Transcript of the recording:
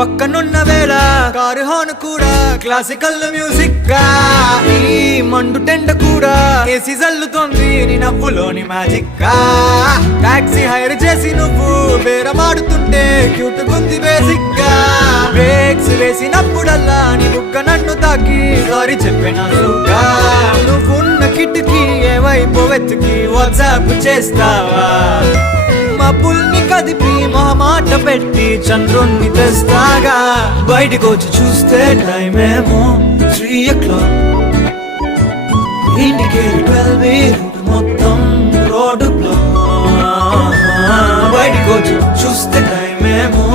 పక్కనున్న వేళ car horn కూడా క్లాసికల్ మ్యూజిక్ గా, ఈ మండు టెండ కూడా ఏసీ జల్లుతోంది నీ నవ్వులోని మ్యాజిక్ గా. టాక్సీ హైర్ చేసి నువ్వు బేరమాడుతుంటే క్యూట్ గుంది బేసిక్ గా. బ్రేక్స్ వేసినప్పుడల్లా నీ బుగ్గ నన్ను తాకి సారీ చెప్పినా సుగా. నువ్వున్న కిటికీ ఏ వైపు వెతికి వాట్సాప్ చేస్తావా? మబ్బుల్ని కదిపి మొహమాట పెట్టి చంద్రుణ్ణి తెస్తాగా. బయటికి వచ్చి చూస్తే టైం ఏమో 3 o'clock, ఇండికేటర్ 12 మొత్తం రోడ్డు బ్లాక్. బయటికి వచ్చి చూస్తే టైం ఏమో